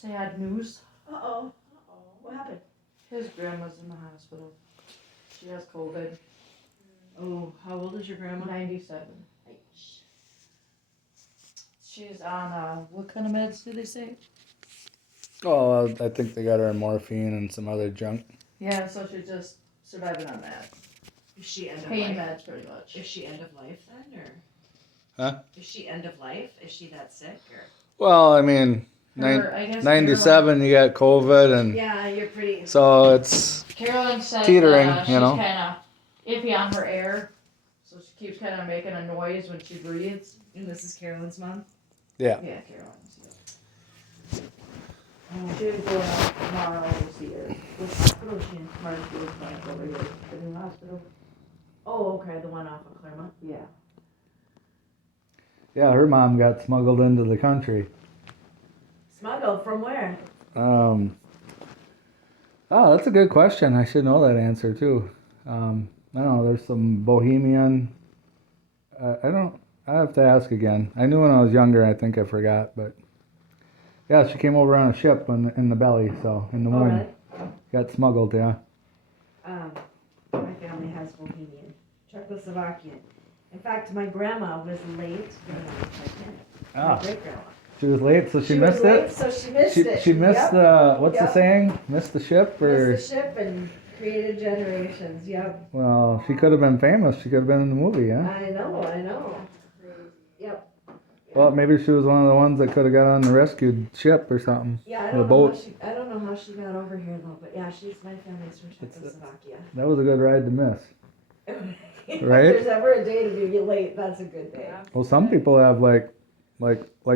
Sad news. Uh-oh. What happened? His grandma's in the hospital. She has COVID. Oh, how old is your grandma? 97. She's on, what kind of meds do they say? Oh, I think they got her on morphine and some other junk. Yeah, so she's just surviving on that. Is she end of Pain life? meds, pretty much. Is she end of life then, or? Huh? Is she end of life? Is she that sick, or? Well, I mean, I guess 97, you got COVID, and Yeah, you're pretty. so it's Carolyn said teetering, she's you know. kind of iffy on her air, so she keeps kind of making a noise when she breathes. And this is Carolyn's mom? Yeah. Yeah, Carolyn's. She's going out tomorrow to see her. Which hospital is she in? Tomorrow she was going over here to the new hospital. Oh, okay, the one off of Claremont. Yeah. Yeah, her mom got smuggled into the country. Smuggled from where? Oh, that's a good question. I should know that answer too. I don't know. There's some Bohemian. I have to ask again. I knew when I was younger. I think I forgot, but yeah, she came over on a ship in the belly, so in the womb. Really? Got smuggled. Yeah. My family has Bohemian, Czechoslovakian. In fact, my grandma was late when I was pregnant. My great grandma. She was late, so she missed was late, it. so she missed it. She missed Yep. the what's the Yep. saying? Missed the ship or? Missed the ship and created generations. Yep. Well, she could have been famous. She could have been in the movie, yeah. I know. Yep. Well, maybe she was one of the ones that could have got on the rescued ship or something. Yeah, The boat. I don't know how she got over here though, but yeah, my family's from Czechoslovakia. That was a good ride to miss. If Right? there's ever a day to be late, that's a good day. Well, some people have like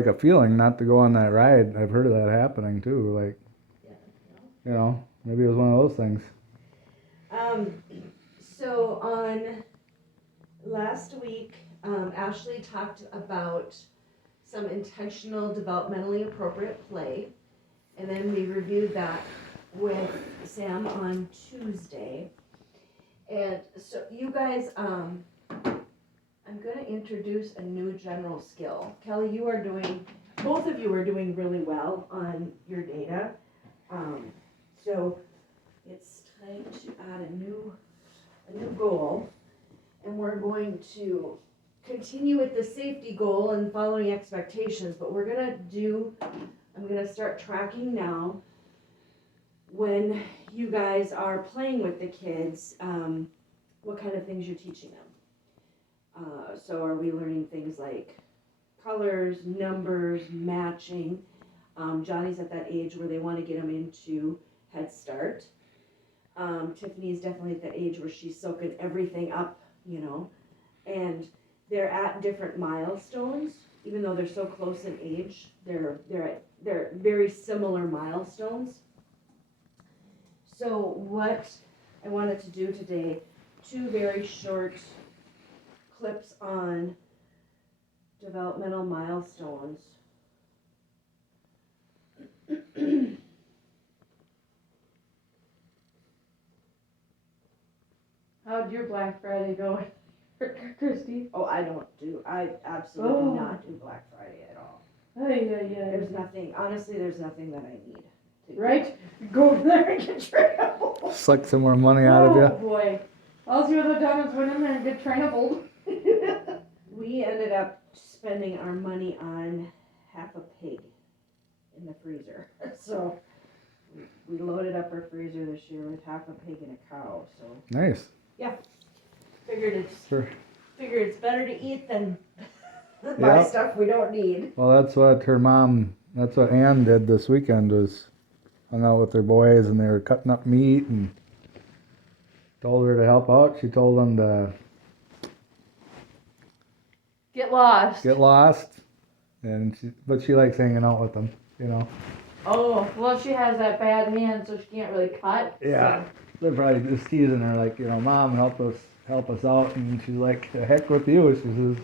a feeling not to go on that ride. I've heard of that happening too. Like, you know, maybe it was one of those things. So on last week, Ashley talked about some intentional developmentally appropriate play, and then we reviewed that with Sam on Tuesday. And so you guys, I'm going to introduce a new general skill. Kelly, both of you are doing really well on your data. So it's time to add a new goal, and we're going to continue with the safety goal and following expectations, but I'm going to start tracking now when you guys are playing with the kids, what kind of things you're teaching them. So are we learning things like colors, numbers, matching? Johnny's at that age where they want to get him into Head Start. Tiffany's definitely at that age where she's soaking everything up, you know, and they're at different milestones, even though they're so close in age. They're very similar milestones. So what I wanted to do today, 2 very short clips on developmental milestones. How'd your Black Friday go, Christy? Oh, I absolutely do not do Black Friday at all. There's nothing that I need. Right? Go over there and get trainable. Suck some more money out of Oh you. boy. All you would have done is went in there and get trainable. We ended up spending our money on half a pig in the freezer. So we loaded up our freezer this year with half a pig and a cow. So Nice. figured it's better to eat than buy Yep. stuff we don't need. Well, that's what Ann did this weekend, was hung out with their boys and they were cutting up meat and told her to help out. She told them to Get lost. get lost, but she likes hanging out with them, you know. Oh, well, she has that bad hand, so she can't really cut. Yeah. They're probably just teasing her, like, you know, Mom, help us out. And she's like, the heck with you. She says,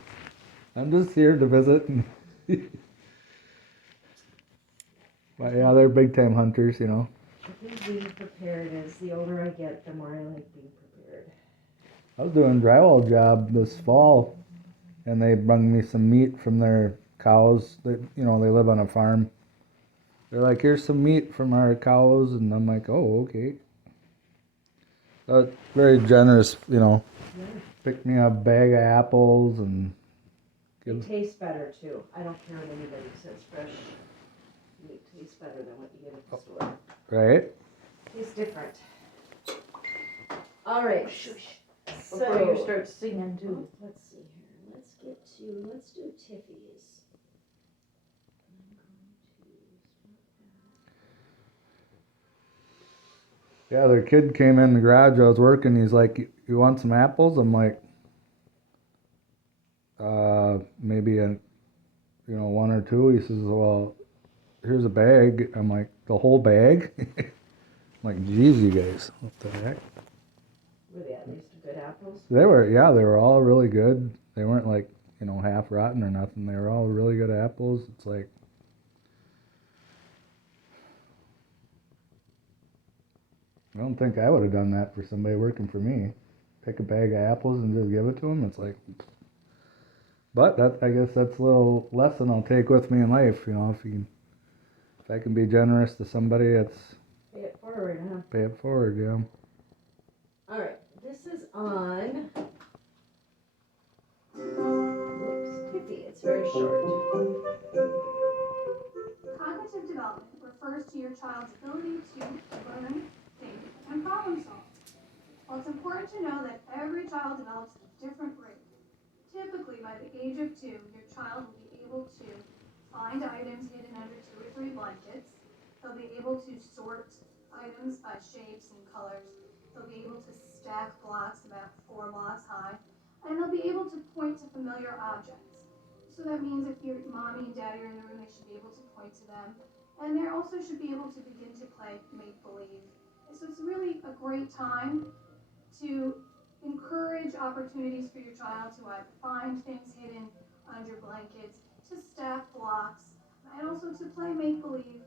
I'm just here to visit. But yeah, they're big time hunters, you know. I think being prepared is, the older I get, the more I like being prepared. I was doing a drywall job this fall, and they brought me some meat from their cows. They live on a farm. They're like, here's some meat from our cows, and I'm like, oh, okay. Very generous, you know. Yeah. Pick me a bag of apples and It tastes better too. I don't care what anybody says, fresh meat tastes better than what you get at the store. right. Tastes different. All right. Before you start singing too. Let's see here. Let's do Tiffy's. Yeah, their kid came in the garage. I was working. He's like, "You want some apples?" I'm like, maybe one or two." He says, "Well, here's a bag." I'm like, "The whole bag?" I'm like, "Geez, you guys, what the heck?" Were they at least good apples? They were all really good. They weren't like, half rotten or nothing. They were all really good apples. It's like, I don't think I would have done that for somebody working for me. Pick a bag of apples and just give it to them. It's like, but I guess that's a little lesson I'll take with me in life. If I can be generous to somebody, it's Pay it forward, huh? pay it forward. Yeah. All right. This is on. Whoops, Tiffy. It's very short. Cognitive development refers to your child's ability to learn, think, and problem solve. While it's important to know that every child develops at a different rate, typically by the age of 2, your child will be able to find items hidden under 2 or 3 blankets. They'll be able to sort items by shapes and colors. They'll be able to stack blocks about 4 blocks high. And they'll be able to point to familiar objects. So that means if your mommy and daddy are in the room, they should be able to point to them. And they also should be able to begin to play make-believe. So it's really a great time to encourage opportunities for your child to either find things hidden under blankets, to stack blocks, and also to play make-believe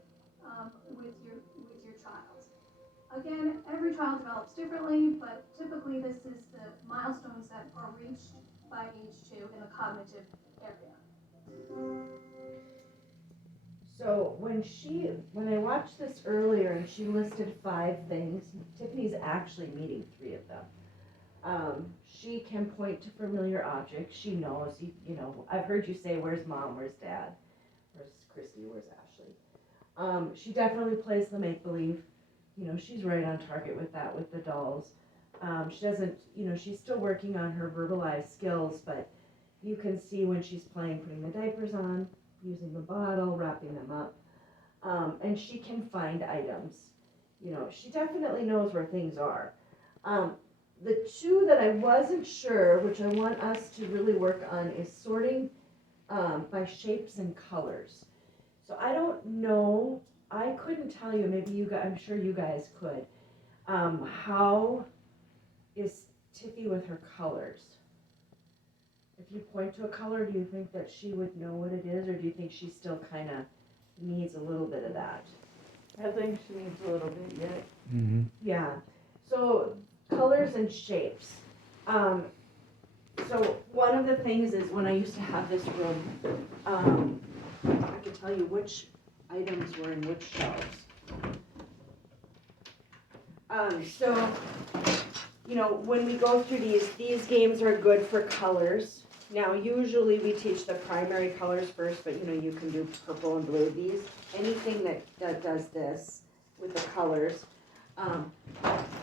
with your child. Again, every child develops differently, but typically this is the milestones that are reached by age 2 in the cognitive area. So when I watched this earlier and she listed 5 things, Tiffany's actually meeting 3 of them. She can point to familiar objects. She knows, I've heard you say, where's mom, where's dad, where's Christy, where's Ashley. She definitely plays the make-believe. She's right on target with that, with the dolls. She doesn't, she's still working on her verbalized skills, but you can see when she's playing, putting the diapers on, using the bottle, wrapping them up. And she can find items. She definitely knows where things are. The 2 that I wasn't sure, which I want us to really work on, is sorting by shapes and colors. So I don't know, I couldn't tell you, maybe you guys, I'm sure you guys could. How is Tiffy with her colors? If you point to a color, do you think that she would know what it is, or do you think she still kind of needs a little bit of that? I think she needs a little bit yet. Mm-hmm. Yeah. So colors and shapes. So one of the things is when I used to have this room, I could tell you which items were in which shelves. So when we go through these games are good for colors. Now, usually we teach the primary colors first, but you can do purple and blue. Anything that does this with the colors.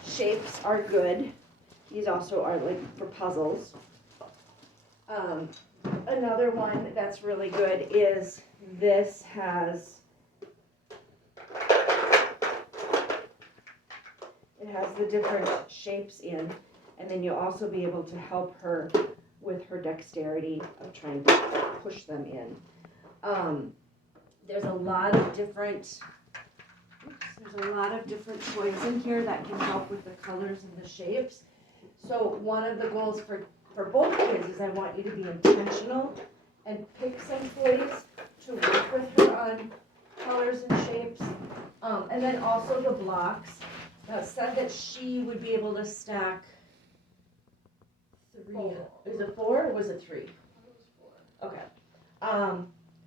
Shapes are good. These also are like for puzzles. Another one that's really good is this it has the different shapes in, and then you'll also be able to help her with her dexterity of trying to push them in. There's a lot of different toys in here that can help with the colors and the shapes. So one of the goals for both kids is I want you to be intentional and pick some toys to work with her on colors and shapes. And then also the blocks. Now it said that she would be able to stack 3. Is it 4 or was it 3? It was 4. Okay.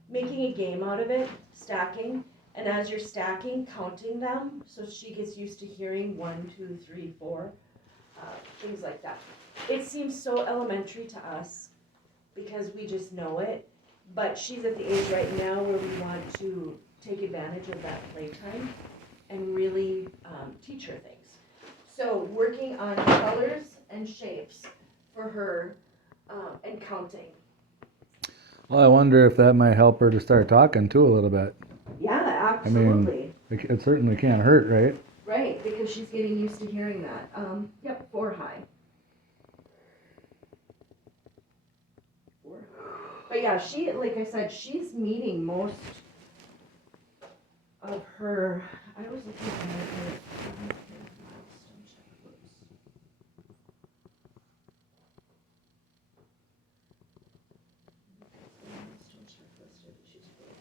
Making a game out of it, stacking, And as you're stacking, counting them, so she gets used to hearing 1, 2, 3, 4, things like that. It seems so elementary to us because we just know it, but she's at the age right now where we want to take advantage of that playtime and really teach her things. So working on colors and shapes for her and counting. Well, I wonder if that might help her to start talking too a little bit. Yeah, I mean, absolutely. it certainly can't hurt, right? Right, because she's getting used to hearing that. Yep, 4 high. 4 high. But yeah, she, like I said, she's meeting most of her, I was looking at her milestone checklist. Milestone checklist that she's put in.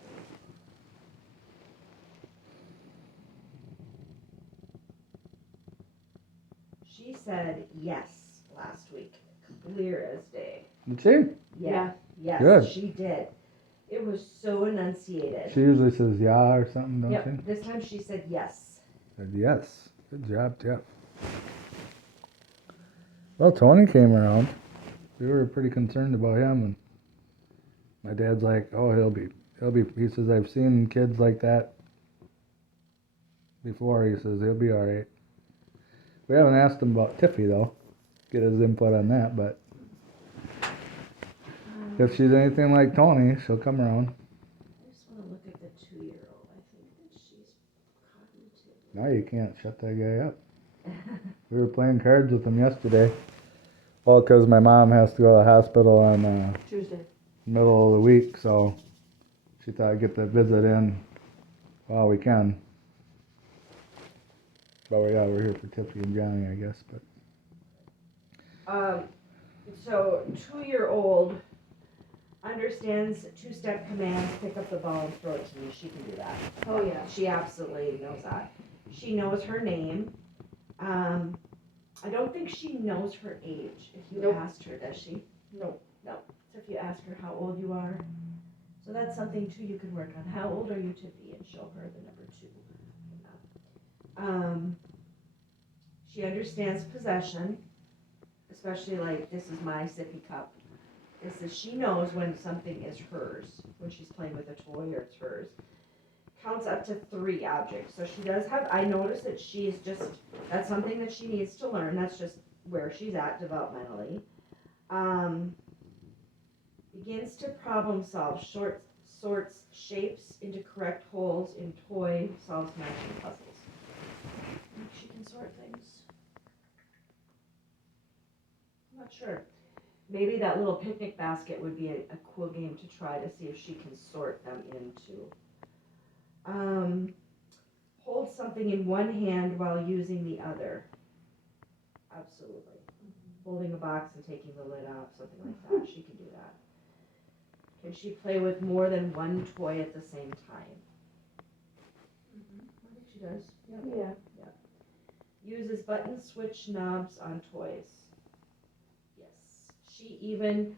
She said yes last week, clear as day. Did she? Yeah, yes, Good. she did. It was so enunciated. She usually says yeah or something, don't Yep, she? this time she said yes. Said yes. Good job, Jeff. Well, Tony came around. We were pretty concerned about him, and my dad's like, "Oh, he'll be." He says, "I've seen kids like that before." He says he'll be all right. We haven't asked him about Tiffy though. Get his input on that, but if she's anything like Tony, she'll come around. I just want to look at the 2-year-old. I think that she's cognitive. Now you can't shut that guy up. We were playing cards with him yesterday. Well, because my mom has to go to the hospital on Tuesday. middle of the week, so she thought I'd get the visit in while we can. But yeah, we're here for Tiffy and Johnny, I guess. But So 2-year-old understands 2-step commands, pick up the ball and throw it to me. She can do that. Oh, yeah. She absolutely knows that. She knows her name. I don't think she knows her age. If you Nope. asked her, does she? No. No. So if you ask her how old you are, so that's something too you can work on. How old are you, Tiffy? And show her the number 2. She understands possession, especially like this is my sippy cup. She knows when something is hers, when she's playing with a toy or it's hers. Counts up to 3 objects. So she does have, I notice that she's just, that's something that she needs to learn. That's just where she's at developmentally. Begins to problem solve, sorts shapes into correct holes in toy, solves matching puzzles. She can sort things. I'm not sure. Maybe that little picnic basket would be a cool game to try to see if she can sort them into. Hold something in one hand while using the other. Absolutely. Holding a box and taking the lid out, something like that. She can do that. Can she play with more than one toy at the same time? I think she does. Yeah. Uses button switch knobs on toys. Yes. She even,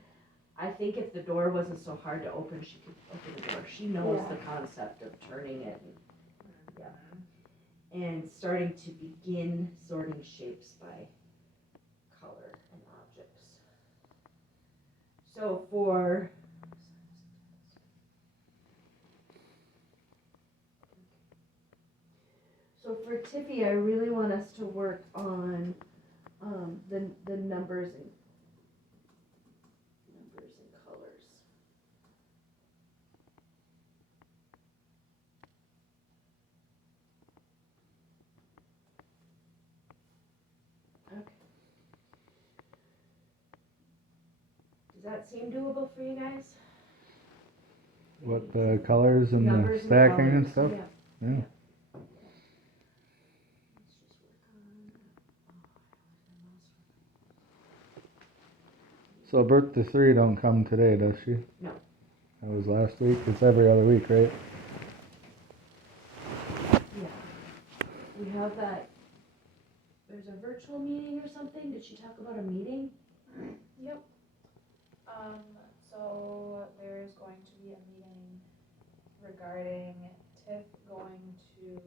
I think if the door wasn't so hard to open, she could open the door. She knows Yeah. the concept of turning it and starting to begin sorting shapes by color and objects. So for Tiffy, I really want us to work on the numbers and colors. Okay. Does that seem doable for you guys? what the colors and Numbers the stacking and colors, stuff? yeah. Yeah. Let's just work on. So birthday 3 don't come today, does she? No. That was last week. It's every other week, right? Yeah. We have that, there's a virtual meeting or something? Did she talk about a meeting? Yep. So there's going to be a meeting regarding Tiff going to,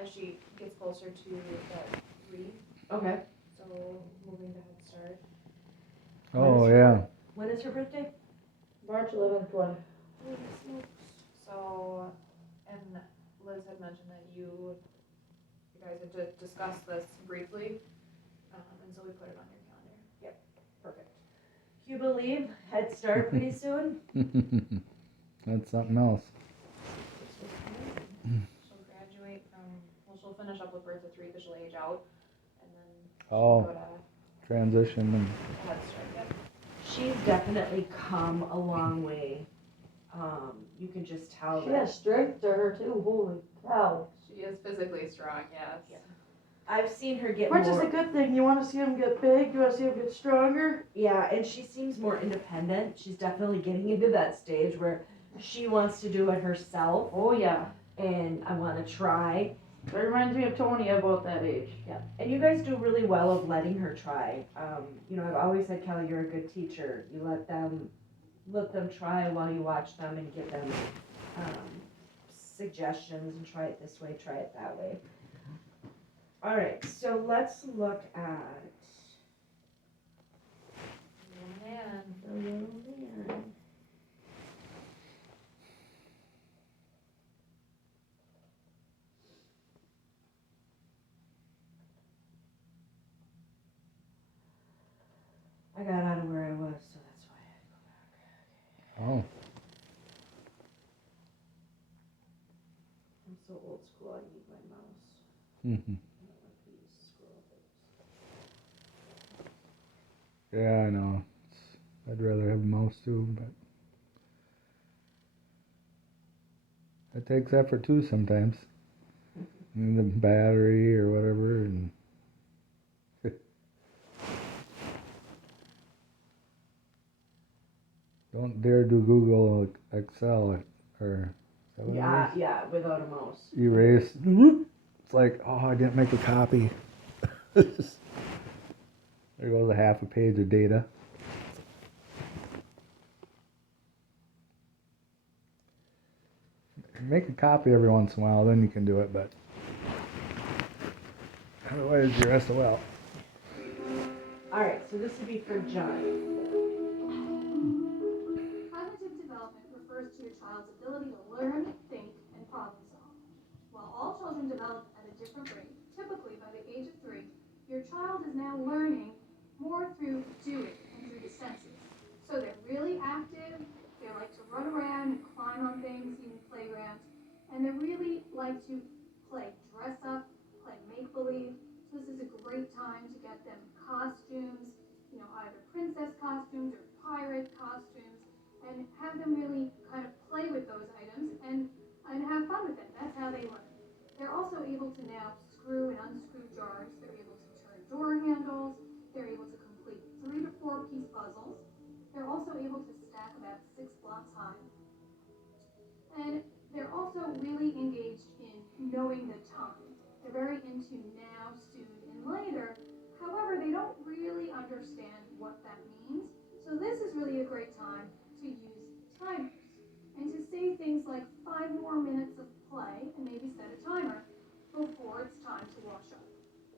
as she gets closer to that 3, Okay. so moving to Head Start. Oh, yeah. When is her birthday? March 11th one. So, and Liz had mentioned that you guys had discussed this briefly, and so we put it on your calendar. Perfect. You believe Head Start pretty soon? That's something else. She'll graduate from, well, she'll finish up with birth at 3 because she'll age out, and then she'll Oh, go to transition and Head Start. Yep. She's definitely come a long way. You can just tell She that. has strength to her too, holy cow. She is physically strong, yes. Yeah. I've seen her get Which more. is a good thing, you wanna see them get big, you wanna see them get stronger. Yeah, and she seems more independent. She's definitely getting into that stage where she wants to do it herself, Oh yeah, and I want to try. that reminds me of Tony about that age. Yeah, and you guys do really well of letting her try. You know, I've always said, Kelly, you're a good teacher. You let them try while you watch them and give them suggestions and try it this way, try it that way. All right, so let's look at Oh, man. the little man. I got out of where I was, so that's why I go back. oh, I'm so old school, I need my mouse. mhm. I don't like these scroll things. Yeah, I know. I'd rather have a mouse too, but it takes effort too sometimes. And the battery or whatever, and don't dare do Google Excel or is that what it is? Yeah, without a mouse. Erase. It's like, oh, I didn't make a copy. There goes a half a page of data. Make a copy every once in a while, then you can do it, but otherwise you're SOL. Alright, so this would be for John. Cognitive development refers to your child's ability to learn, think, and problem solve. While all children develop at a different rate, typically by the age of 3, your child is now learning more through doing and through the senses. So they're really active, they like to run around and climb on things, even playgrounds, and they really like to play dress up, play make-believe. So this is a great time to get them costumes, either princess costumes or pirate costumes, and have them really kind of play with those items and have fun with it. That's how they learn. They're also able to now screw and unscrew jars. They're able to turn door handles. They're able to complete 3 to 4 piece puzzles. They're also able to stack about 6 blocks high. And they're also really engaged in knowing the time. They're very into now, soon, and later. However, they don't really understand what that means. So this is really a great time to use timers and to say things like 5 more minutes of play and maybe set a timer before it's time to wash up.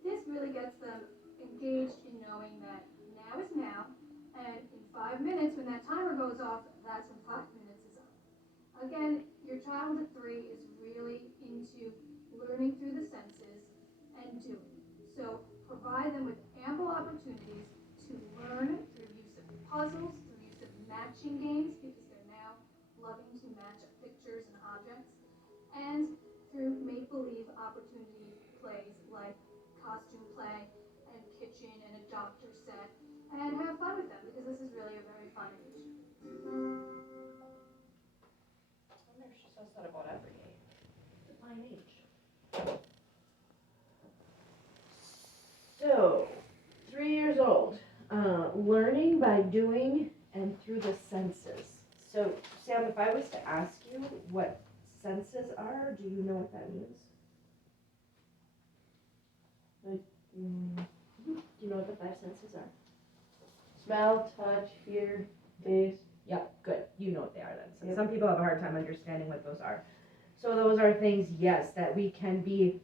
This really gets them engaged in knowing that now is now, and in 5 minutes when that timer goes off, that's when 5 minutes is up. Again, your child at 3 is really into learning through the senses and doing. So provide them with ample opportunities to learn through use of puzzles, through use of matching games, because they're now loving to match up pictures and objects, and through make-believe opportunity plays like costume play and kitchen and a doctor set, and have fun with them, because this is really a very fun age. I wonder if she says that about every age. At my age. So, 3 years old. Learning by doing and through the senses. So, Sam, if I was to ask you what senses are, do you know what that means? Do you know what the 5 senses are? Smell, touch, hear, taste, Yep, good, you know what they are then. So Yep. some people have a hard time understanding what those are. So those are things, yes, that we can be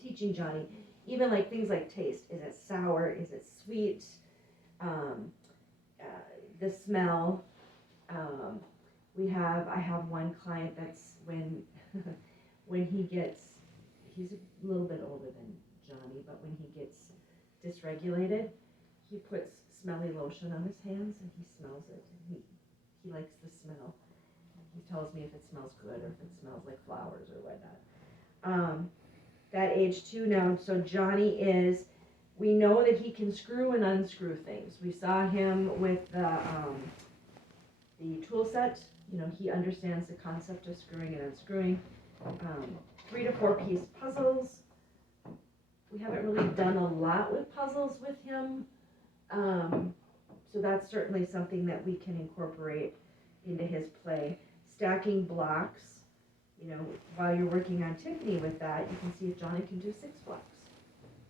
teaching Johnny. Even like things like taste. Is it sour? Is it sweet? The smell. I have one client that's when he's a little bit older than Johnny, but when he gets dysregulated, he puts smelly lotion on his hands and he smells it. And he likes the smell. He tells me if it smells good or if it smells like flowers or whatnot. That age 2 now, so Johnny we know that he can screw and unscrew things. We saw him with the tool set. You know, he understands the concept of screwing and unscrewing. 3 to 4 piece puzzles. We haven't really done a lot with puzzles with him. So that's certainly something that we can incorporate into his play. Stacking blocks, you know, while you're working on Tiffany with that, you can see if Johnny can do 6 blocks,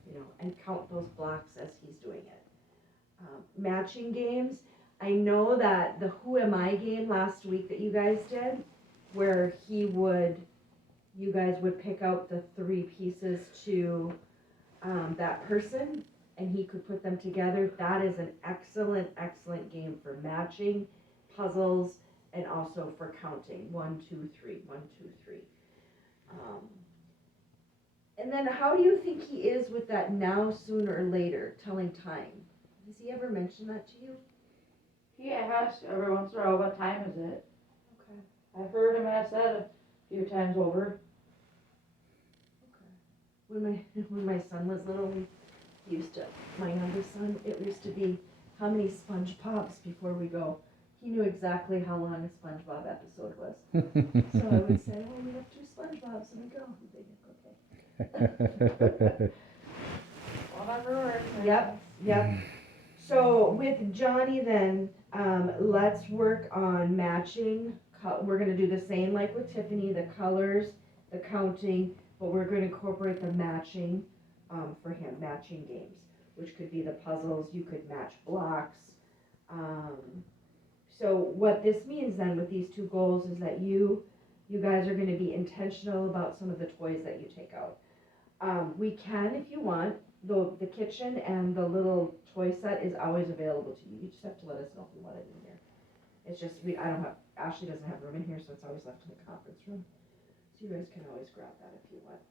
you know, and count those blocks as he's doing it. Matching games. I know that the Who Am I game last week that you guys did, where you guys would pick out the 3 pieces to that person, and he could put them together. That is an excellent, excellent game for matching, puzzles, and also for counting. 1, 2, 3, 1, 2, 3. And then how do you think he is with that now, sooner, or later, telling time? Has he ever mentioned that to you? He asks every once in a while, what time is it? Okay. I've heard him ask that a few times over. When my son was little, my youngest son, it used to be how many SpongeBob's before we go. He knew exactly how long a SpongeBob episode was. So I would say, oh, we have 2 SpongeBob's and we go. He'd be, okay. Whatever works. Yep. So with Johnny then, let's work on matching. We're gonna do the same like with Tiffany, the colors, the counting, but we're gonna incorporate the matching for him, matching games, which could be the puzzles, you could match blocks. So what this means then with these 2 goals is that you guys are gonna be intentional about some of the toys that you take out. We can, if you want, the kitchen and the little toy set is always available to you. You just have to let us know if you want it in here. It's just, Ashley doesn't have room in here, so it's always left in the conference room. So you guys can always grab that if you want.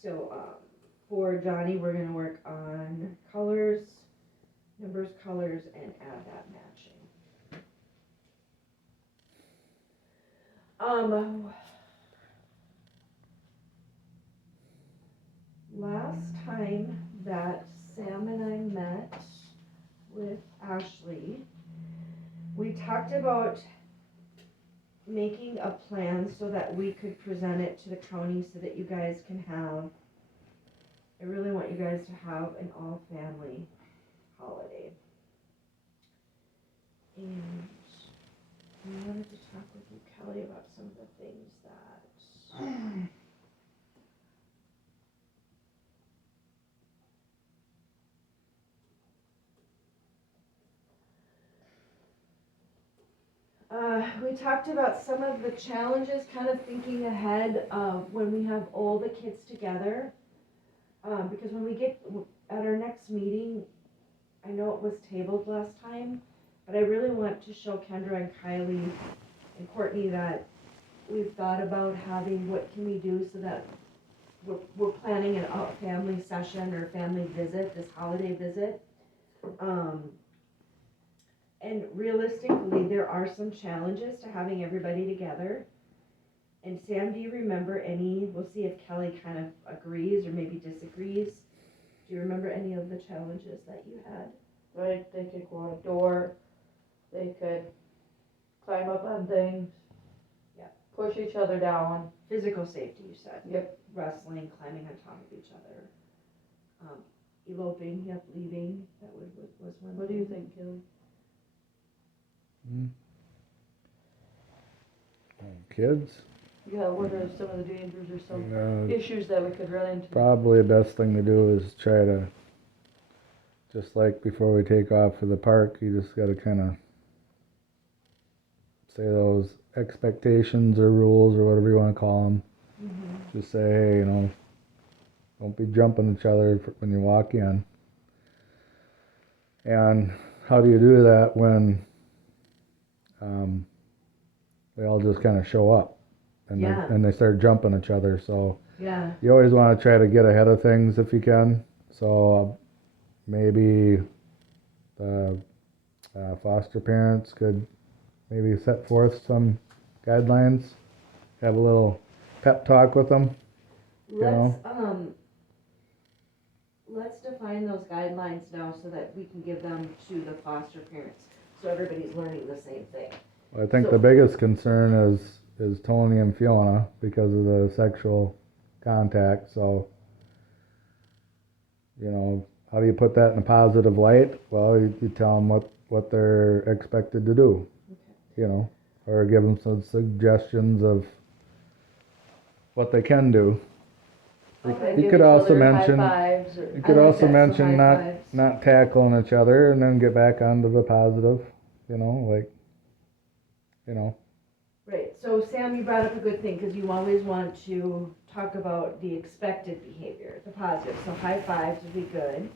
So, for Johnny, we're gonna work on colors, numbers, colors, and add that matching. Last time that Sam and I met with Ashley, we talked about making a plan so that we could present it to the county so that you guys can have, I really want you guys to have an all-family holiday. And I wanted to talk with you, Kelly, about some of the things that we talked about some of the challenges, kind of thinking ahead of when we have all the kids together. Because when we get at our next meeting, I know it was tabled last time, but I really want to show Kendra and Kylie and Courtney that we've thought about having, what can we do so that we're planning an out family session or family visit, this holiday visit. And realistically, there are some challenges to having everybody together. And Sam, do you remember any, we'll see if Kelly kind of agrees or maybe disagrees. Do you remember any of the challenges that you had? Right, they could go out a door, they could climb up on things. Yep. Push each other down. Physical safety, you said. Yep. Wrestling, climbing on top of each other. Eloping, leaving, that was one. What do you think, Kelly? Kids? Yeah, what are some of the dangers or some Uh, issues that we could run into? Probably the best thing to do is try to, just like before we take off for the park, you just gotta kinda say those expectations or rules or whatever you want to call them. Mm-hmm. Just say, hey, don't be jumping each other when you walk in. And how do you do that when they all just kind of show up and Yeah. they start jumping each other? So Yeah. you always want to try to get ahead of things if you can. So maybe the foster parents could maybe set forth some guidelines, have a little pep talk with them. Let's define those guidelines now so that we can give them to the foster parents, so everybody's learning the same thing. I think So- the biggest concern is Tony and Fiona because of the sexual contact. So, how do you put that in a positive light? Well, you tell them what they're expected to do, or give them some suggestions of what they can do. Okay. You Give could each also other mention, high fives or. you I could like also that, so mention high not fives. not tackling each other and then get back onto the positive, Right, so Sam, you brought up a good thing, because you always want to talk about the expected behavior, the positive, so high fives would be good.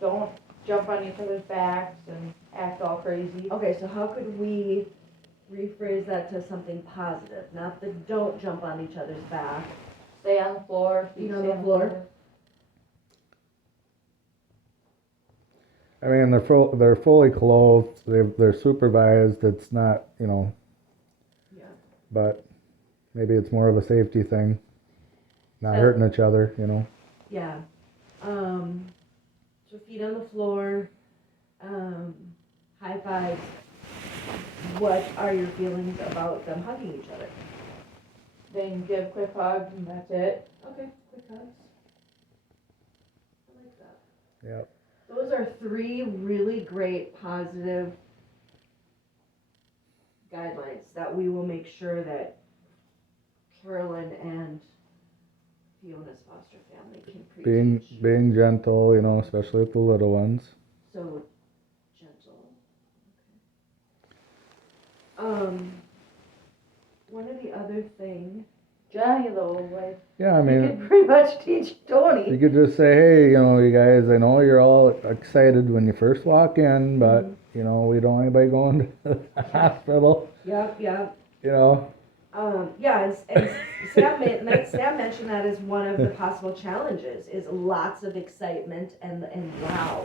Don't jump on each other's backs and act all crazy. Okay, so how could we rephrase that to something positive? Not the don't jump on each other's back. Stay on the floor. Feet on stay the floor. I mean, they're fully clothed. They're supervised. It's not, Yeah. but maybe it's more of a safety thing, not So- hurting each other. Yeah. So feet on the floor, high fives. What are your feelings about them hugging each other? They can give quick hugs and that's it. Okay, quick hugs. I like that. Yep. Those are 3 really great positive guidelines that we will make sure that Carolyn and Fiona's foster family can pre-teach. Being gentle, especially with the little ones. So gentle. Okay. One of the other thing. Johnny though, Yeah, I you mean, can pretty much teach Tony. you could just say, hey, you guys, I know you're all excited when you first walk in, but we don't want anybody going to the hospital. Yep. Yeah, And Sam mentioned that as one of the possible challenges is lots of excitement and wow.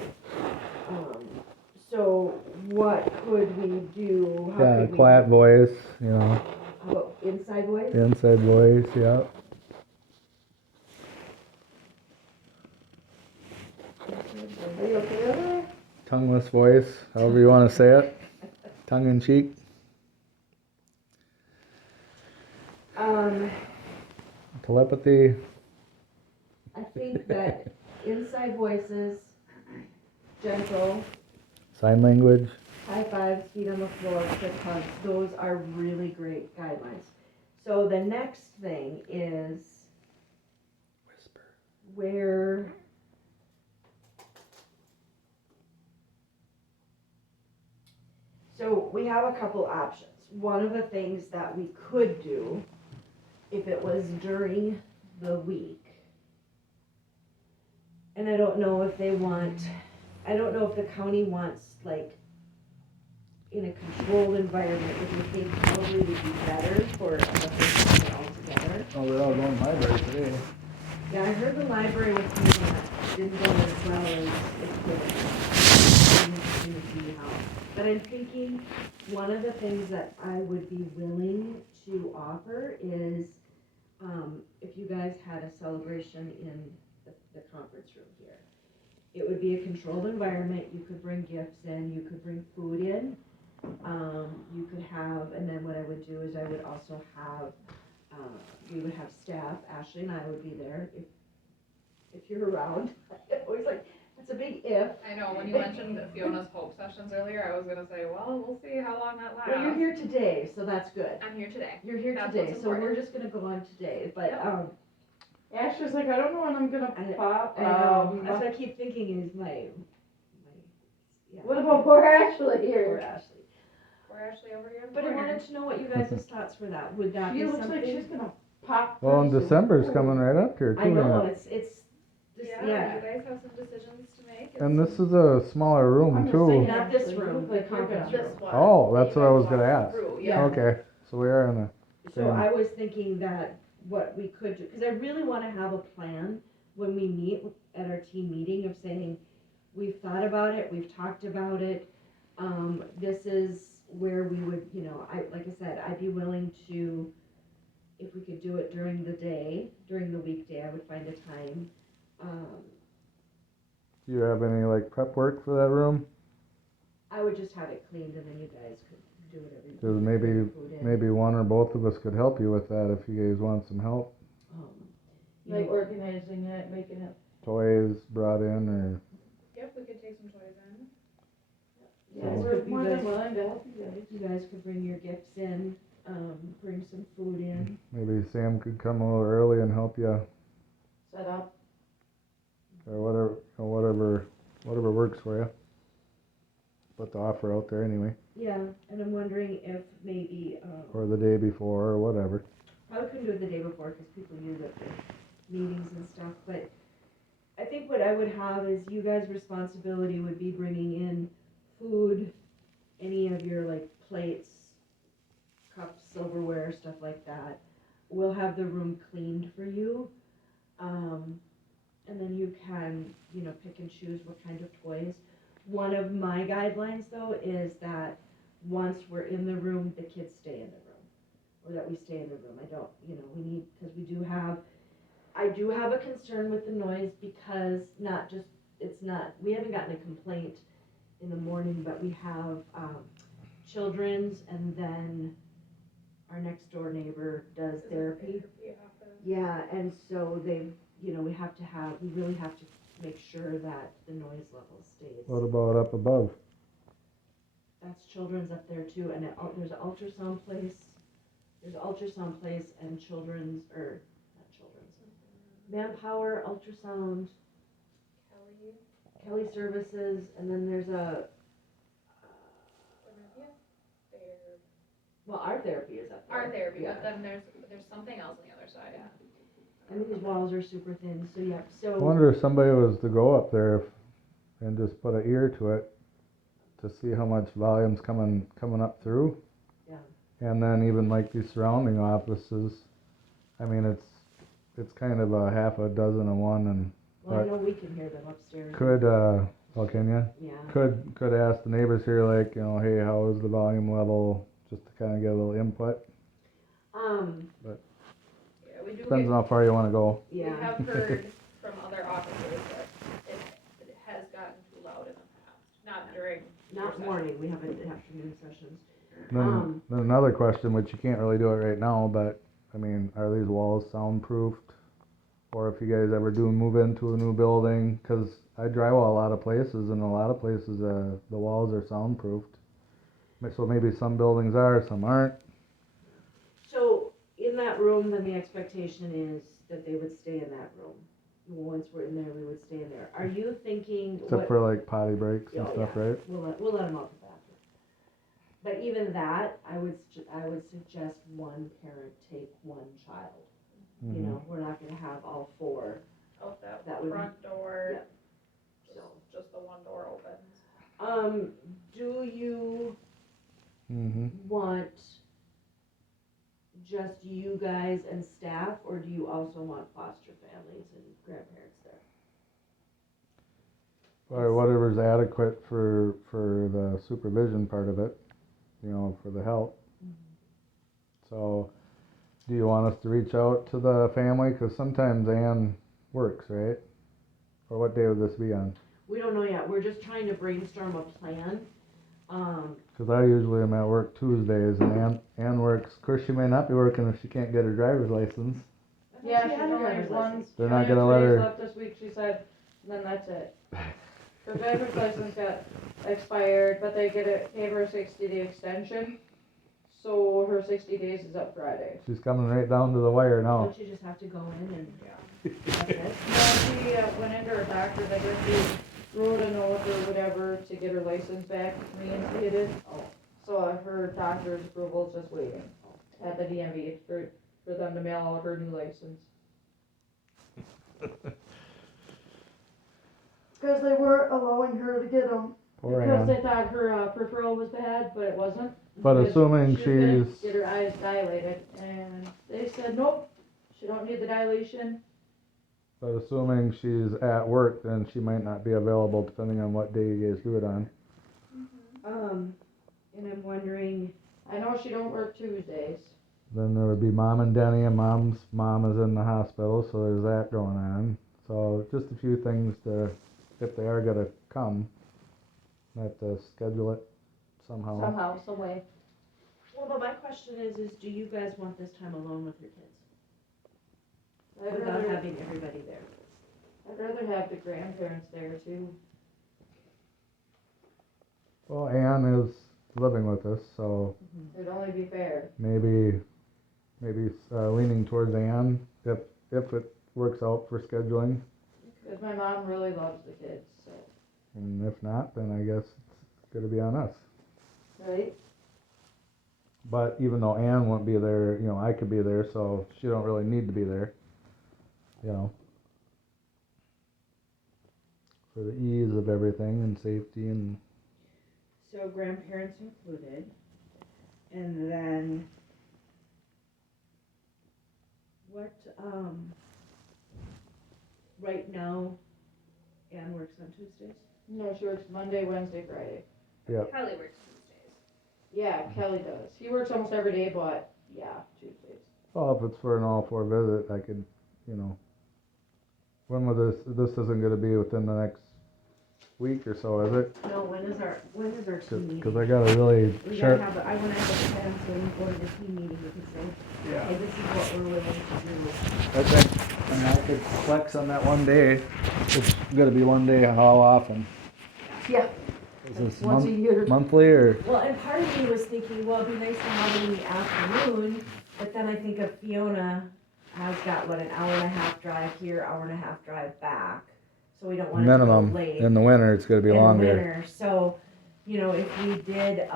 So what could we do? How could we- quiet voice, How about inside voice? inside voice, yeah. Are you okay over there? Tongueless voice, however you want to say it. Tongue in cheek. Telepathy. I think that inside voices, gentle, Sign language. high fives, feet on the floor, quick hugs, those are really great guidelines. So the next thing is Whisper. where so we have a couple options. One of the things that we could do if it was during the week, and I don't know if the county wants like in a controlled environment, which I think probably would be better for the whole family altogether. Oh, they're all going to the library today. Yeah, I heard the library was doing that, didn't go as well as it could have. But I'm thinking, one of the things that I would be willing to offer is, if you guys had a celebration in the conference room here. It would be a controlled environment, you could bring gifts in, you could bring food in, you could have, and then what I would do is I would also have, we would have staff, Ashley and I would be there if you're around. Always like, that's a big if. I know, when you mentioned Fiona's Hope sessions earlier, I was gonna say, well, we'll see how long that lasts. Well, you're here today, so that's good. I'm here today. You're here That's today, what's so we're important. just gonna go on today, but, Yep. Ashley's like, I don't know when I'm gonna pop. I know, that's what I keep thinking is my, yeah. What about poor Ashley Poor here? Ashley. for Ashley over here. in the But I corner. wanted to know what you guys' thoughts were that, would that She be looks something? like she's gonna pop. Well, and pretty soon. December's coming right up here too. I know, ain't it? it's, Yeah, yeah, you guys have some decisions to make. And It's- this is a smaller room I'm just too. saying, Not this actually, you room, look the like you're conference gonna- This one. Oh, that that's you what I guys was gonna walked ask. through, Yeah. Okay, so we are in a, so Same. I was thinking that what we could do, cause I really wanna have a plan when we meet at our team meeting of saying, we've thought about it, we've talked about it, this is where we would, you know, like I said, I'd be willing to, if we could do it during the day, during the weekday, I would find a time. do you have any like prep work for that room? I would just have it cleaned and then you guys could do whatever you. Cause food in. maybe one or both of us could help you with that if you guys want some help. You Like know, organizing it, making it. Toys brought in or, Yep, we could take some toys in. you guys So- could- We're more you than guys- willing to help you guys. You guys could bring your gifts in, bring some food in. maybe Sam could come a little early and help you Set up. or whatever, whatever works for you. Put the offer out there anyway, Yeah, and I'm wondering if maybe, or the day before or whatever. probably couldn't do it the day before because people use it for meetings and stuff, but I think what I would have is you guys' responsibility would be bringing in food, any of your like plates, cups, silverware, stuff like that. We'll have the room cleaned for you. And then you can, you know, pick and choose what kind of toys. One of my guidelines though is that once we're in the room, the kids stay in the room. Or that we stay in the room. I don't, you know, we need, because I do have a concern with the noise because we haven't gotten a complaint in the morning, but we have, children's and then our next door neighbor does Is it therapy. office? Yeah, and so we really have to make sure that the noise level stays. What about up above? That's children's up there too, and there's an ultrasound place and children's, or not children's, Manpower, ultrasound, Kelly, Kelly Services, and then there's Olympia, there. well, our therapy is up there. Our therapy, Yeah. but then there's something else on the other side, yeah. And these walls are super thin, so yeah, I so, wonder if somebody was to go up there and just put an ear to it to see how much volume's coming up through. Yeah. And then even like these surrounding offices, I mean, it's kind of a half a dozen of one, and well, I know we can hear them upstairs. could, well, can you? Yeah, Could ask the neighbors here, like, you know, hey, how is the volume level, just to kind of get a little input. Yeah, we do Depends get, on how far you want to go. we yeah, have heard from other offices that it has gotten too loud in the past, not during. your not session. morning, we have afternoon sessions. Then another question, which you can't really do it right now, but I mean, are these walls soundproofed? Or if you guys ever do move into a new building, because I drywall a lot of places, and a lot of places the walls are soundproofed. So maybe some buildings are, some aren't. So, in that room, then the expectation is that they would stay in that room. Once we're in there, we would stay in there. Are you thinking? Except for like potty breaks and Oh, stuff, yeah. right? We'll let them out the bathroom. But even that, I would suggest one parent take one child. You Mhm. know, we're not gonna have all four, Out that That would- front door, yeah. just the one door opens. Do you Mhm. want just you guys and staff, or do you also want foster families and grandparents there? Or whatever's adequate for the supervision part of it, you know, for the help. So, do you want us to reach out to the family? Because sometimes Ann works, right? Or what day would this be on? We don't know yet, we're just trying to brainstorm a plan. Because I usually am at work Tuesdays, and Ann works. Of course, she may not be working if she can't get her driver's license. I thought Yeah, she she's had her only driver's one. license. They're she not only gonna has let 2 days her- left this week, she said, and then that's it. Her driver's license got expired, but they gave her a 60-day extension, so her 60 days is up Friday. She's coming right down to the wire now. Don't you just have to go in and Yeah. that's it? No, she went into her doctor's, I guess she wrote a note or whatever to get her license back reinstated. Oh. So her doctor's approval is just waiting at the DMV for them to mail out her new license. Cause they weren't allowing her to get them. Poor Because Ann. they thought her peripheral was bad, but it wasn't. But Because assuming she was gonna she's, get her eyes dilated, and they said, nope, she don't need the dilation. at work, then she might not be available depending on what day you guys do it on. And I'm wondering, I know she don't work Tuesdays. Then there would be Mom and Denny, and Mom's mom is in the hospital, so there's that going on. So just a few things to, if they are gonna come, I have to schedule it somehow. Somehow, some way. well, but my question is do you guys want this time alone with your kids? I'd Without rather, having everybody there? I'd rather have the grandparents there too. Well, Ann is living with us, so It'd only be fair. maybe leaning towards Ann if it works out for scheduling. Cause my mom really loves the kids, so. And if not, then I guess it's gonna be on us. Right? But even though Ann won't be there, I could be there, so she don't really need to be there. For the ease of everything and safety and So grandparents included, and then what, right now, Ann works on Tuesdays? No, she works Monday, Wednesday, Friday. Yep. Kelly works Tuesdays. Yeah, Kelly does. He works almost every day, but yeah, Tuesdays. well, if it's for an all four visit, I could, when will this isn't gonna be within the next week or so, is it? No, when is our team meeting? Because I got a really We sharp. gotta have, I wanna have a plan, so when we go to the team meeting, we can say, Yeah. hey, this is what we're willing to do. I think, and I could flex on that one day. It's gonna be one day. How often? Yeah. Is this Once a year. monthly or? Well, and part of me was thinking, well, it'd be nice to have it in the afternoon, but then I think of Fiona has got, an hour and a half drive here, hour and a half drive back, so we don't want it to go Minimum. late. In the winter, it's gonna be in longer. the winter, so, if we did,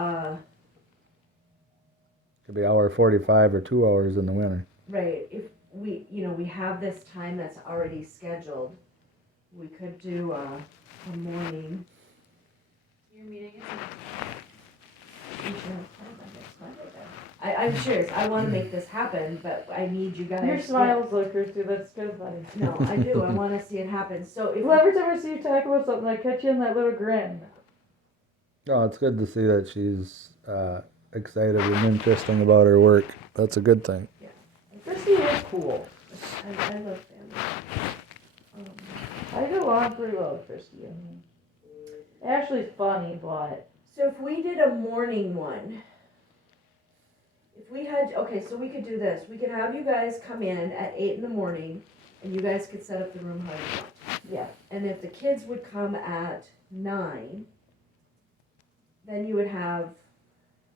Could be hour 45 or 2 hours in the winter. right, if we, we have this time that's already scheduled, we could do, a morning. Your meeting is I'm serious, I wanna make this happen, but I need you guys. Your smiles look her too, that's good, buddy. No, I do, I wanna see it happen, so if. Well, every time I see you talk about something, I catch you in that little grin. Oh, it's good to see that she's excited and interesting about her work. That's a good thing. Christy is cool. I love family. I get along pretty well with Christy. I mean, Ashley's funny, but So if we did a morning one, if we had, okay, so we could do this, we could have you guys come in at 8 in the morning, and you guys could set up the room how you want. yeah. And if the kids would come at 9, then you would have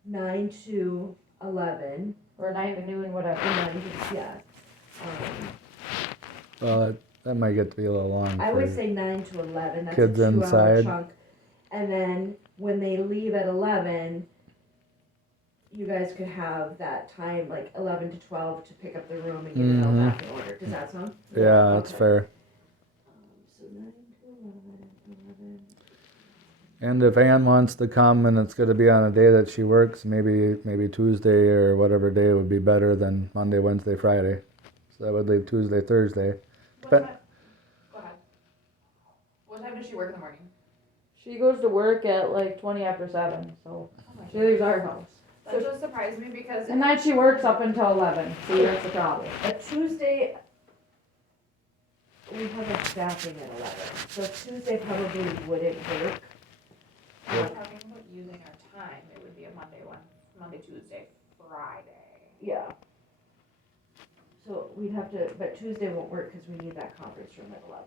9 to 11, Or 9 to noon, whatever. and then, yeah. Well, that might get to be a little long. I for would say 9 to 11, that's a Kids 2-hour inside. chunk. And then when they leave at 11, you guys could have that time, like 11 to 12, to pick up the room and get it all back in order. Does that sound? Yeah, that's Okay. fair. So 9 to 11. And if Ann wants to come and it's gonna be on a day that she works, maybe Tuesday or whatever day would be better than Monday, Wednesday, Friday. So that would leave Tuesday, Thursday. What But- time? Go ahead. What time does she work in the morning? She goes to work at like 20 after 7, so Oh my she leaves our house. That just surprised me because And then she works up until 11, see, that's the problem. A Tuesday, we have a staffing at 11, so Tuesday probably wouldn't work. if we're talking about using our time, it would be a Monday, Tuesday, Friday. Yeah. So we'd have to, but Tuesday won't work because we need that conference room at 11.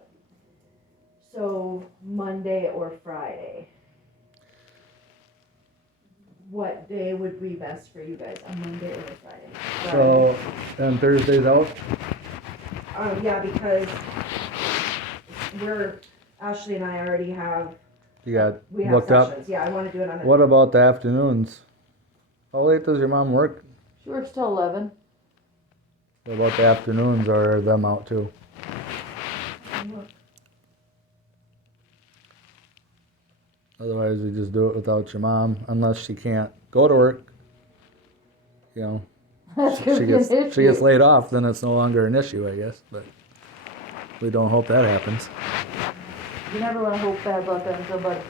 So Monday or Friday. What day would be best for you guys, a Monday or a Friday? So, and Thursday's out? Yeah, because Ashley and I already have, You got we have booked up? sessions, yeah, I wanna do it on a. What about the afternoons? How late does your mom work? She works till 11. What about the afternoons, or are them out too? Otherwise, we just do it without your mom, unless she can't go to work. You know, That's gonna she be an gets she gets issue. laid off, then it's no longer an issue, I guess. But we don't hope that happens. You never want to hope bad luck on somebody.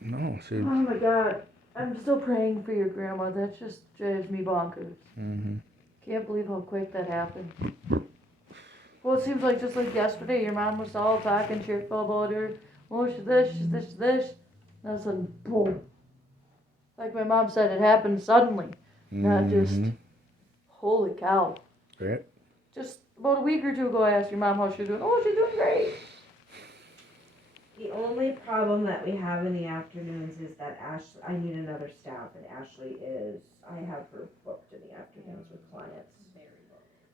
No, she. Oh my god. I'm still praying for your grandma. That just drives me bonkers. Mm-hmm. Can't believe how quick that happened. Well, it seems like just like yesterday, your mom was all talking cheerful about her. Oh, she's this, she's this, she's this. And all of a sudden, boom. Like my mom said, it happened suddenly. Not just, holy cow. Right. Just about a week or two ago, I asked your mom how she's doing. Oh, she's doing great. The only problem that we have in the afternoons is that I need another staff, and Ashley I have her booked in the afternoons with clients.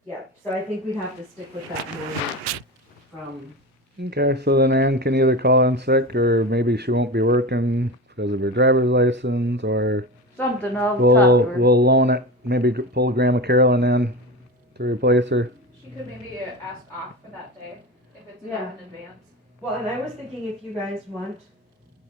Yeah, so I think we'd have to stick with that morning from, Okay, so then Ann can either call in sick, or maybe she won't be working because of her driver's license, or Something, I'll we'll talk to her. we'll loan it. Maybe pull Grandma Carolyn in to replace her. She could maybe ask off for that day, if it's Yeah. enough in advance. well, and I was thinking if you guys want,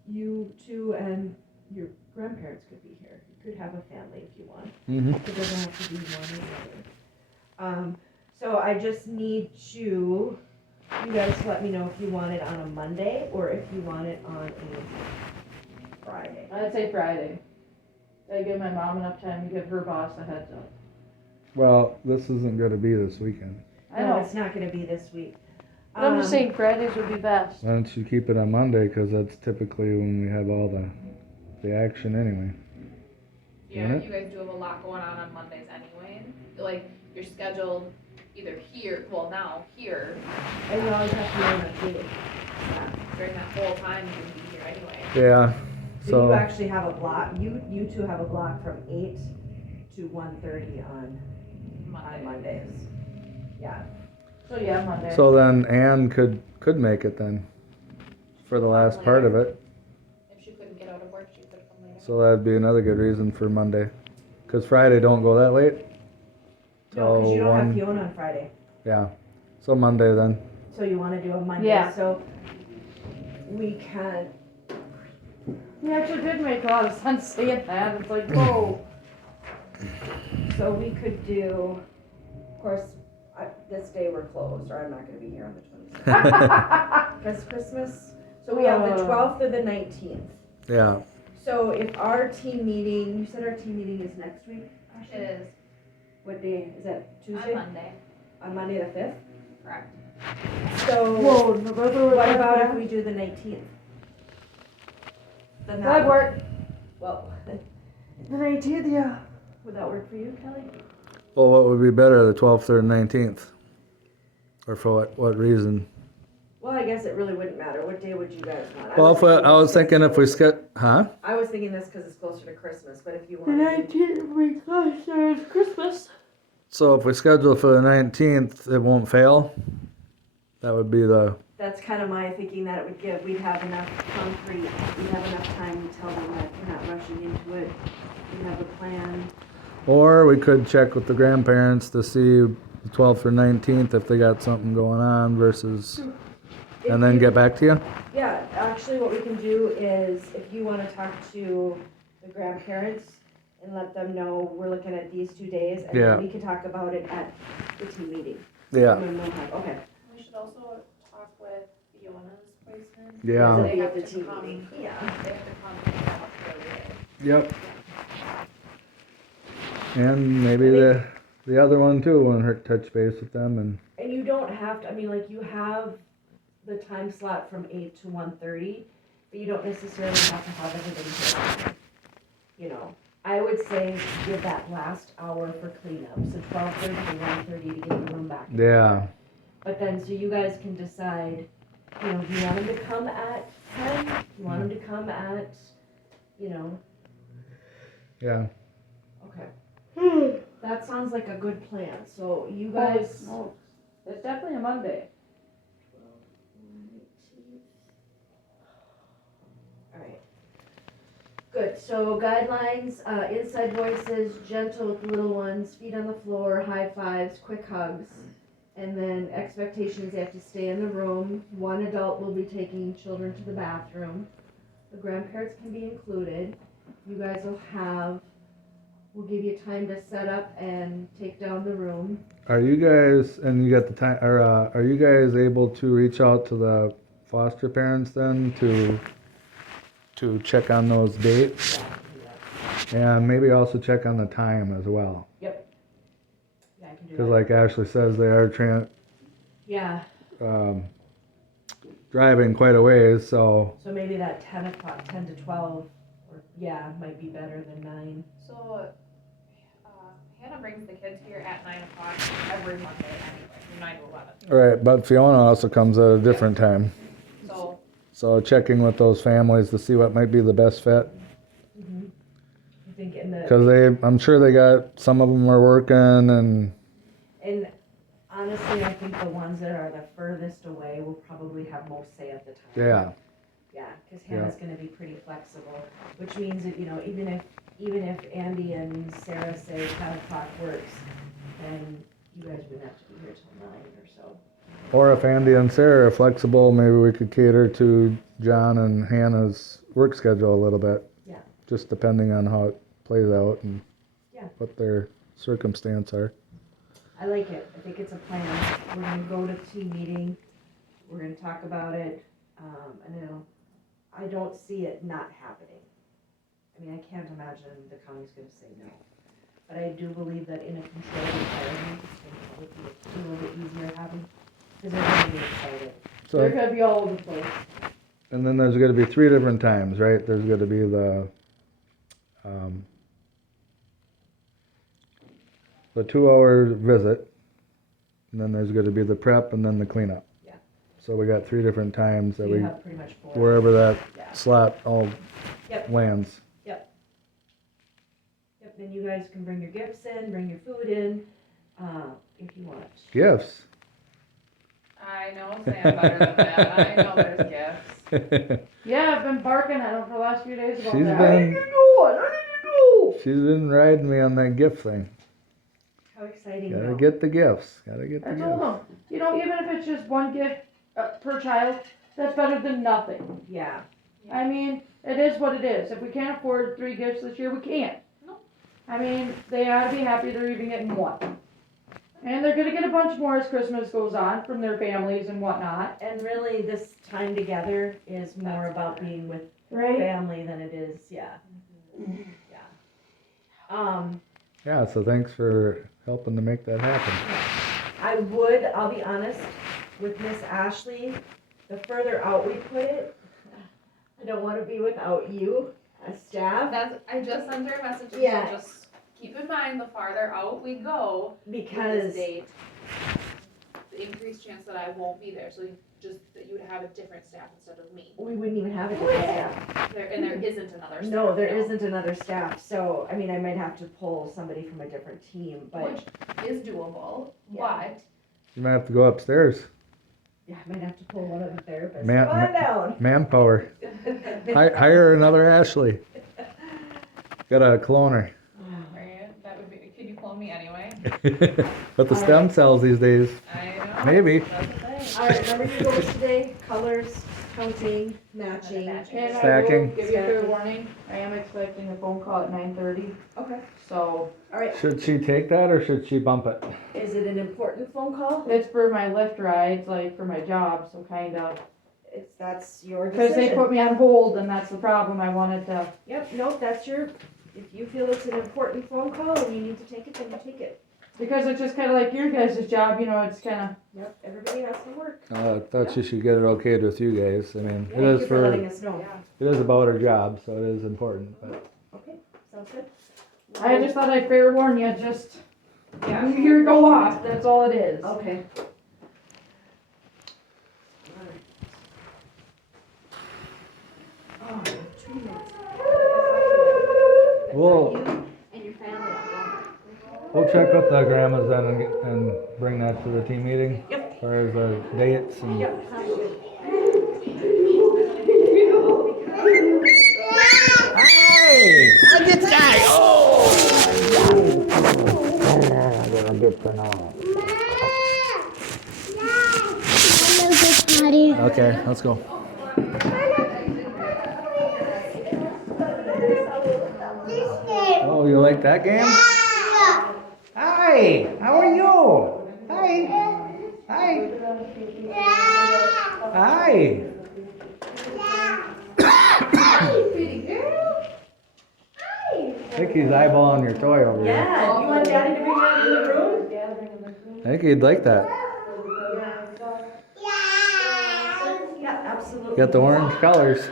you two and your grandparents could be here. You could have a family if you want. Mm-hmm. It doesn't have to be one or the other. So I just need you guys let me know if you want it on a Monday or if you want it on a Friday. I'd say Friday. I give my mom enough time to give her boss a heads up. Well, this isn't going to be this weekend. I No, know. it's not gonna be this week. But I'm just saying Fridays would be best. Why don't you keep it on Monday? Because that's typically when we have all the action anyway. Yeah, Alright. you guys do have a lot going on Mondays anyway. Like, you're scheduled either here, well now, here, And you always have to know the date. during that whole time you would be here anyway. Yeah. So you So actually have a block, you two have a block from 8 to 1:30 on Monday. Mondays. Yeah. So yeah, Monday. so then Ann could make it then for the last part of it. If she couldn't get out of work, she could come later. So that'd be another good reason for Monday. Because Friday don't go that late. No, because you don't have one- Fiona on Friday. Yeah. So Monday then. So you wanna do a Monday, Yeah. so we can, He actually did make a lot of sense saying that. It's like, whoa. so we could do, of course, this day we're closed, or I'm not gonna be here on the 26th. Because Christmas, so we have the 12th or the 19th. Yeah. So if our team meeting, you said our team meeting is next week, Ashley? It is, What day, is that on Tuesday? Monday, On Monday the 5th? correct. So, Whoa, November. what about if we do the 19th? Then that That'd work. Well, The 19th, yeah. would that work for you, Kelly? Well, what would be better, the 12th or 19th? Or for what reason? Well, I guess it really wouldn't matter. What day would you guys want? Well, I was thinking if we huh? I was thinking this because it's closer to Christmas, but if you The want to. 19th, we closer to Christmas. So if we schedule for the 19th, it won't fail? That would be the, That's kind of my thinking that it would give. We'd have enough concrete, we'd have enough time to tell them that we're not rushing into it. We'd have a plan. or we could check with the grandparents to see the 12th or 19th if they got something going on versus, and then get back to you? Yeah, actually what we can do is if you want to talk to the grandparents and let them know we're looking at these 2 days and Yeah. then we can talk about it at the team meeting. Yeah. And then we'll have- Okay. We should also talk with Fiona's placement. Yeah. They have The to team come, meeting. yeah, they have to come and talk early. Yep. And maybe the other one too, when her touch base with them and, And you don't have to, I mean, like, you have the time slot from 8 to 1:30, but you don't necessarily have to have everybody here. You know, I would say give that last hour for cleanup, so 12:30 to 1:30 to get the room back. yeah, But then, so you guys can decide, you know, do you want them to come at 10? Do you want them to come at, you know, yeah. okay. That sounds like a good plan, so you guys. Oh, it's definitely a Monday. Alright. Good, so guidelines, inside voices, gentle with the little ones, feet on the floor, high fives, quick hugs. And then expectations, they have to stay in the room. One adult will be taking children to the bathroom. The grandparents can be included. You guys we'll give you time to set up and take down the room. Are you guys, and you got the time, are you guys able to reach out to the foster parents then to check on those dates? And maybe also check on the time as well. Yeah, I can do Because like Ashley says, they are Yeah, driving quite a ways, so so maybe that 10 o'clock, 10 to 12, or, might be better than 9. So, Hannah brings the kids here at 9 o'clock every Monday anyway, from 9 to 11. right. But Fiona also comes at a different time. So, checking with those families to see what might be the best fit. I think in the, Because I'm sure they got, some of them are working and, and honestly, I think the ones that are the furthest away will probably have most say at the time. yeah. Yeah, because Hannah's gonna be pretty flexible, which means that, even if Andy and Sarah say 10 o'clock works, then you guys wouldn't have to be here till 9 or so. Or if Andy and Sarah are flexible, maybe we could cater to John and Hannah's work schedule a little bit. Yeah. Just depending on how it plays out and Yeah. what their circumstance are. I like it. I think it's a plan. We're gonna go to team meeting. We're gonna talk about it. I don't see it not happening. I mean, I can't imagine the county's gonna say no. But I do believe that in a controlled environment, it's gonna probably be a little bit easier having, because they're gonna be excited. They're So, gonna be all over the place. and then there's gonna be 3 different times, right? There's gonna be the 2-hour visit, and then there's gonna be the prep and then the cleanup. Yeah. So we got 3 different times that You we, have pretty much 4. wherever that Yeah. slot all Yep. lands. Yep, then you guys can bring your gifts in, bring your food in, if you want. Gifts. I know Sam better than that. I know there's gifts. Yeah, I've been barking at him for the last few days about She's that. been- I need to go, I need to go. She's been riding me on that gift thing. How exciting Gotta though. get the gifts. Gotta get the I told gifts. him, even if it's just one gift per child, that's better than nothing. Yeah, I mean, it is what it is. If we can't afford 3 gifts this year, we can't. No. I mean, they ought to be happy they're even getting one. And they're gonna get a bunch more as Christmas goes on from their families and whatnot. and really this time together is more That's about better. being with Right? family than it is, yeah. Yeah, so thanks for helping to make that happen. I'll be honest, with Miss Ashley, the further out we put it, I don't wanna be without you as staff, I just sent her a message, and Yeah. said, just keep in mind, the farther out we go with this because, date, the increased chance that I won't be there, so that you would have a different staff instead of me. we wouldn't even have a different staff. There isn't another staff. No, there now, isn't another staff, so, I mean, I might have to pull somebody from a different team, but, Which is doable, Yeah. but You might have to go upstairs. yeah, I might have to pull one of the therapists. Man- Come on down. Manpower. Hire another Ashley. Gotta clone her. right, that would be, could you clone me anyway? But the stem cells these days, I know. maybe. That's the thing. Alright, remember your goals today, colors, counting, matching. And I Stacking. will give you a fair warning, I am expecting a phone call at 9:30, Okay. so Alright, Should she take that or should she bump it? is it an important phone call? it's for my lift rides, like for my job, so kinda. That's your Cause they decision. put me on hold and that's the problem, I wanted to, Yep, nope, that's if you feel it's an important phone call and you need to take it, then you take it. because it's just kinda like your guys' job, it's kinda, Yep, everybody has to work. I thought she should get it okayed with you guys. I mean, it Thank is you for letting for, us know. Yeah. it is about her job, so it is important, but. Okay, sounds good. I just thought I'd fair warn you, just, Yeah. you hear it go off, that's all it is. Okay. Oh, 2 minutes. We'll, You and your family at home. we'll check with the grandmas then and bring that to the team meeting. Yep. As far as the dates and. Yep, sounds good. Hi! Hey, how'd this guy? Oh! I'm gonna get to know. Okay, let's go. Oh, you like that game? Hi, how are you? Hi. Hi. Hi. I think he's eyeballing your toy over here. Yeah, you want Daddy to bring that in the room? I think he'd like that. Yeah, absolutely. Got the orange colors.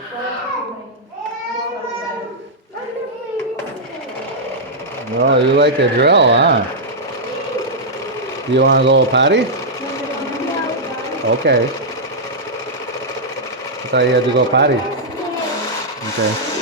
Oh, you like a drill, huh? You want to go potty? Okay. I thought you had to go potty. Okay.